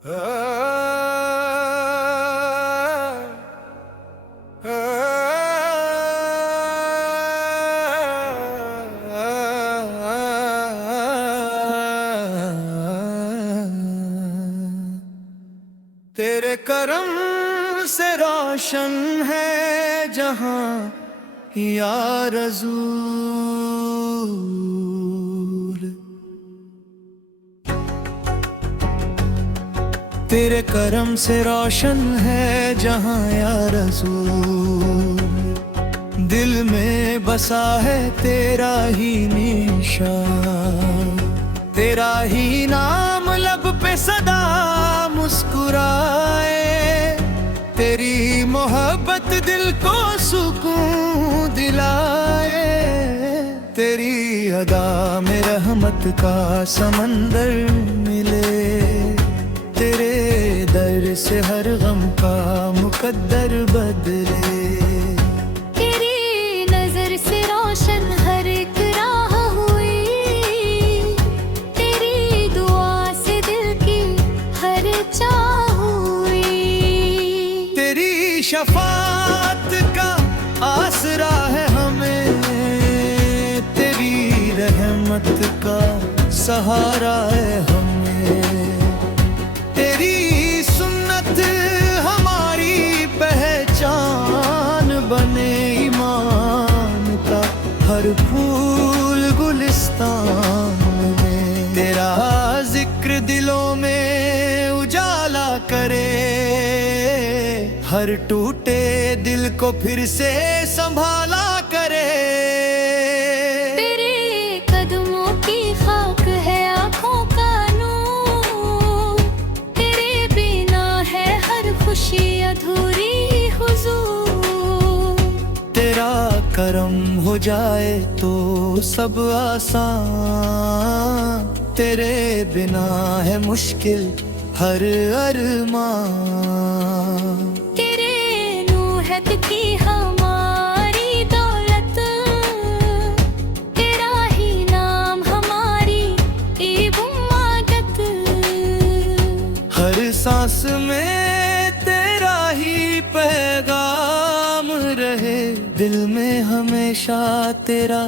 तेरे करम से रोशन है जहां या रसूल। तेरे करम से रोशन है जहां या रसूल। दिल में बसा है तेरा ही निशान, तेरा ही नाम लब पे सदा मुस्कुराए। तेरी मोहब्बत दिल को सुकून दिलाए। तेरी अदा में रहमत का समंदर मिले। तेरे दर से हर गम का मुकद्दर बदले। तेरी नजर से रोशन हर एक राह हुई। तेरी दुआ से दिल की हर चाह हुई। तेरी शफात का आसरा है हमें। तेरी रहमत का सहारा है हमें। तेरी सुन्नत हमारी पहचान बने। ईमान का हर फूल गुलिस्तान में। तेरा जिक्र दिलों में उजाला करे। हर टूटे दिल को फिर से संभाला करे। तेरे कदमों की खाक है आँखों का नूर। तेरे बिना है हर खुशी अधूरी हुजूर। तेरा करम हो जाए तो सब आसान। तेरे बिना है मुश्किल हर अरमान। तेरे नूहत की हमारी दौलत। तेरा ही नाम हमारी इबादत। हर सांस में तेरा ही पैगाम रहे। दिल में हमेशा तेरा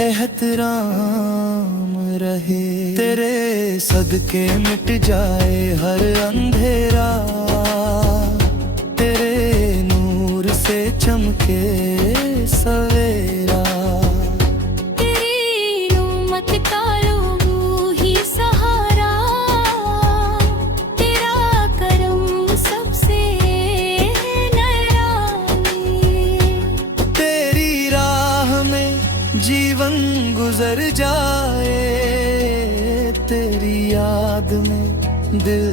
एहतराम रहे। तेरे सदके मिट जाए हर अंधेरा। तेरे नूर से चमके सवेरा। तेरी उम्मत का लोगो ही सहारा। तेरा करम सबसे निराली। तेरी राह में जीवन गुजर जाए। तेरी याद में दिल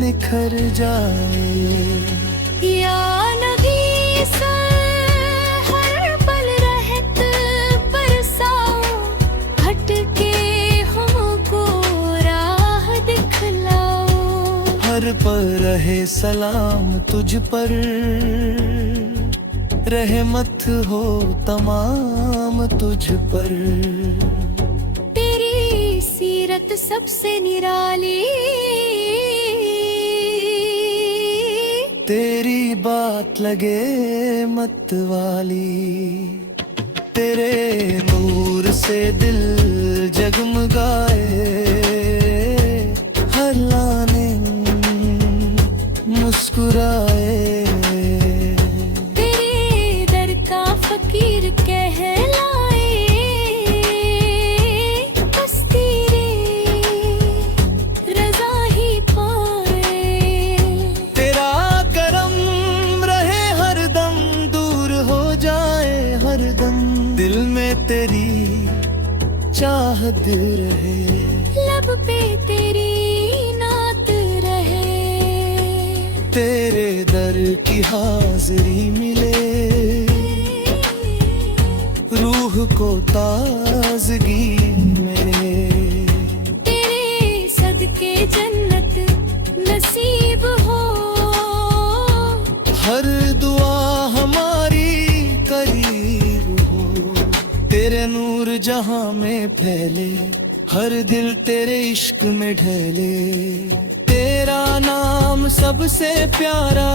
निखर जाए। या नबी हर पल रहत बरसाओ। भटके हमको राह दिखलाओ। हर पल रहे सलाम तुझ पर। रहमत हो तमाम तुझ पर। तेरी सीरत सबसे निराली। तेरी बात लगे मत वाली। तेरे नूर से दिल जगमगाए। हर लाने मुस्कुराए। तेरे दर का फकीर कहलाए। बस तेरी रजा ही पाए। तेरा करम रहे हरदम दूर हो जाए हरदम। दिल में तेरी चाहत रहे। लब पे तेरी नात रहे। तेरे दर की हाजिरी मिले। रूह को ताजगी मिले। तेरे सदके जन्नत नसीब हो। हर दुआ हमारी करीब हो। तेरे नूर जहां में फैले। हर दिल तेरे इश्क में ढले। तेरे तेरा नाम सबसे प्यारा,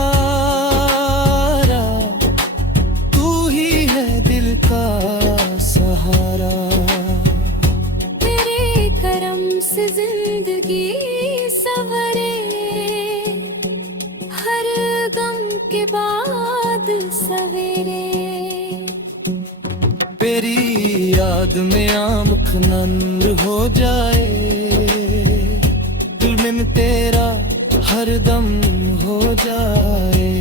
तू ही है दिल का सहारा। तेरे करम से जिंदगी सवरे, हर गम के बाद सवेरे। तेरी याद में आँख नंद हो जाए, दिल में तेरा हरदम हो जाए।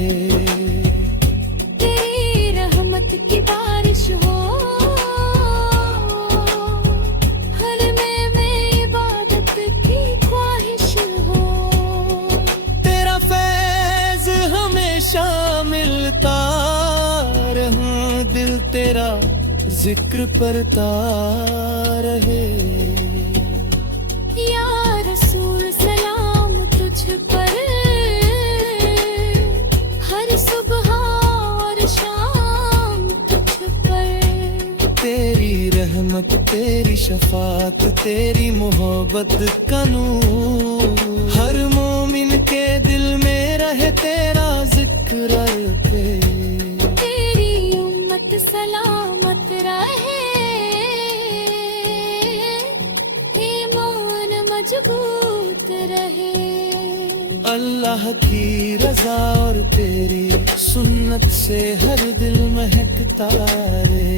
तेरी रहमत की बारिश हो, हर में इबादत की ख्वाहिश हो। तेरा फैज हमेशा मिलता रहूं, दिल तेरा जिक्र करता रहे। या रसूल सलाम तुझ पर, हर सुबह और शाम तुझ पर। तेरी रहमत, तेरी शफात, तेरी मोहब्बत का नूर, हर मोमिन के दिल में रहे तेरा जिक्र पे। तेरी उम्मत सलामत रहे, ईमान मजबूत रहे। अल्लाह की रजा और तेरी सुन्नत से हर दिल महकता रे।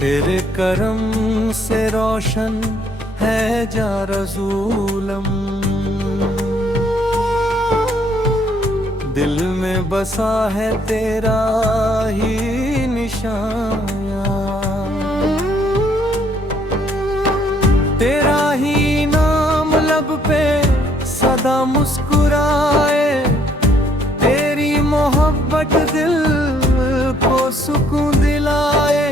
तेरे करम से रोशन है जा रसूलम, दिल में बसा है तेरा ही निशाया। तेरा ही नाम लब पे सदा मुस्कुराए, तेरी मोहब्बत दिल को सुकून दिलाए।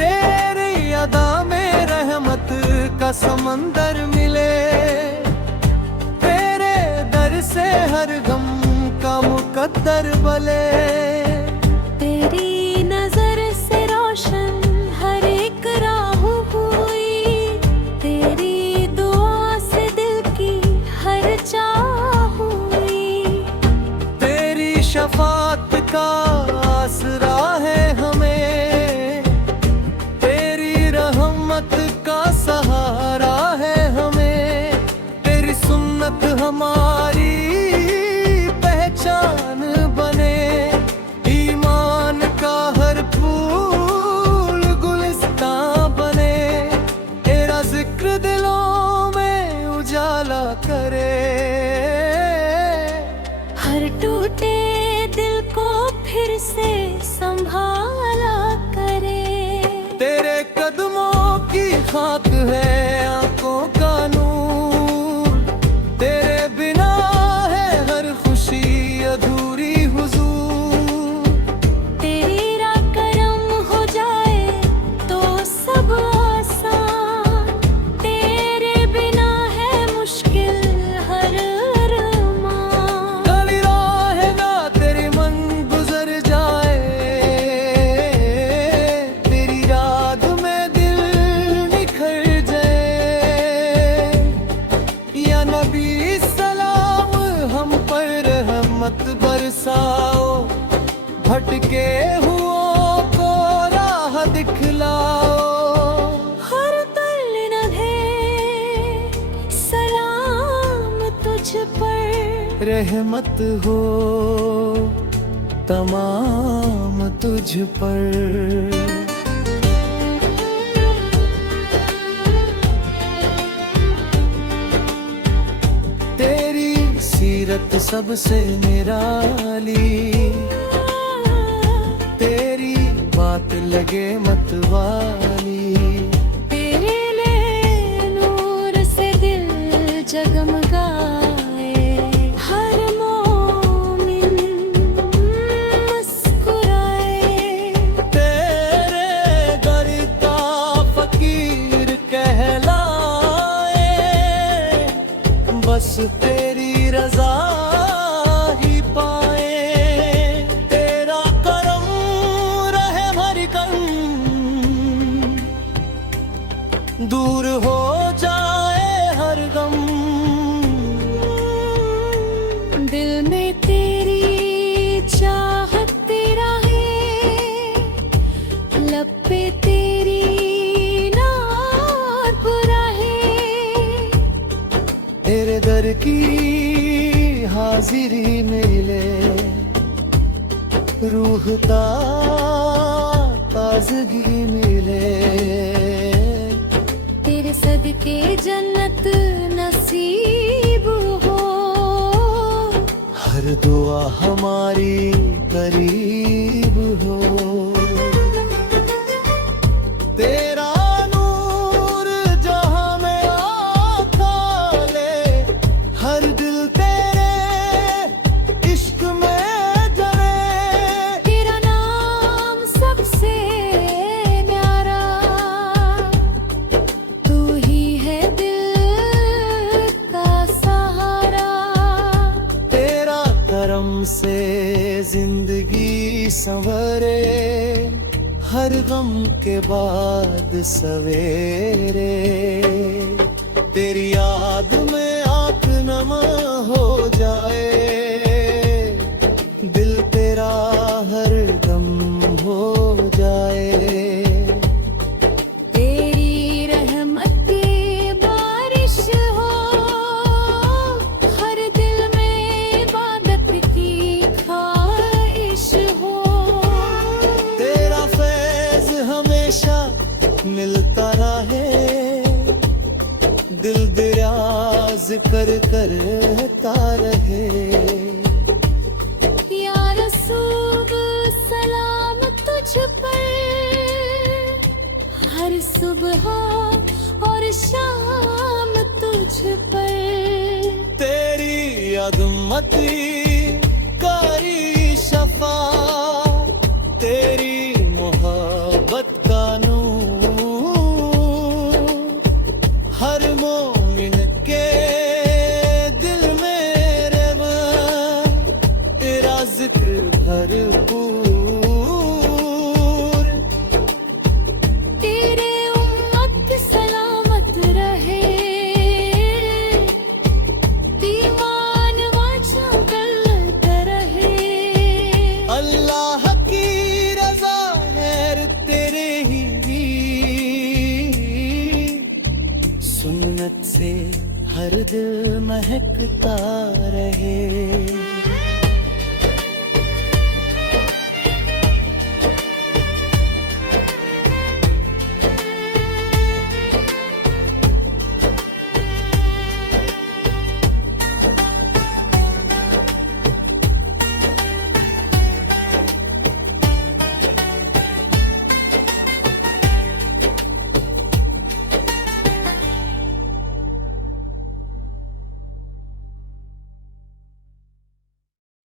तेरी अदा में रहमत का समंदर मिले, तेरे दर से हर गम का मुकद्दर बले। तेरी नजर से रोशन हर एक राह हुई, तेरी दुआ से दिल की हर चाह हुई। तेरी शफात का आसरा है हमें, तेरी रहमत का सहारा है हमें। तेरी सुन्नत हमारी पहचान बने, ईमान का हर फूल गुलिस्तां बने। तेरा जिक्र दिलों में उजाला करे, हर टूटे दिल को फिर से संभाला करे। तेरे कदमों की खाक है आंखों का नूर, तेरे बिना है हर खुशी अधूरी हुजूर। तेरा करम हो जाए तो सब आसान, तेरे बिना है मुश्किल हर अरमान। काली राह ना तेरी मन गुजर जाए, तेरी याद में दिल निखर जाए। या नबी सलाम हम पर रहमत बरसाओ, भटके हुओं को राह दिखलाओ। हर तल नभे सलाम तुझ पर, रहमत हो तमाम तुझ पर। तेरी सीरत सबसे निराली, तेरी बात लगे मतवाली। तेरे लिए नूर बस तेरी रजा ही पाए, तेरा करम रहे हर दम, दूर हो जाए हर गम। दिल में तेरी चाहत तेरा है, लब पे तेरी नात बुरा है। तेरे दर की हाजिरी मिले, रूह ताजगी मिले, तेरे सदके जन्नत नसीब हो, हर दुआ हमारी करीब हो। तेरा नूर जहां में आका ले, हर दिल तेरे इश्क में जले। तेरा नाम सबसे न्यारा, तू ही है दिल का सहारा। तेरा करम से जिंदगी संवरे, हर गम के बाद सवेरे। तेरी याद में आंख नम हो जाए, दिल तेरा हर दम हो जाए। तेरी रहमत की बारिश हो, हर दिल में इबादत की ख्वाहिश हो। तेरा फैज हमेशा मिलता रहे, दिल दराज कर करता रहे। या रसूल सलाम तुझ पर, हर सुबह और शाम तुझ पर। तेरी अदमती कारी शफा, तेरी मोहब्बत का नूर, हर मोमिन के दिल में रवा, तेरा जिक्र भरपूर। तेरे उम्मत सलामत रहे, ईमान वाचा गलत रहे। अल्लाह की रजा है तेरे ही, सुन्नत से हर दिल महकता रहे।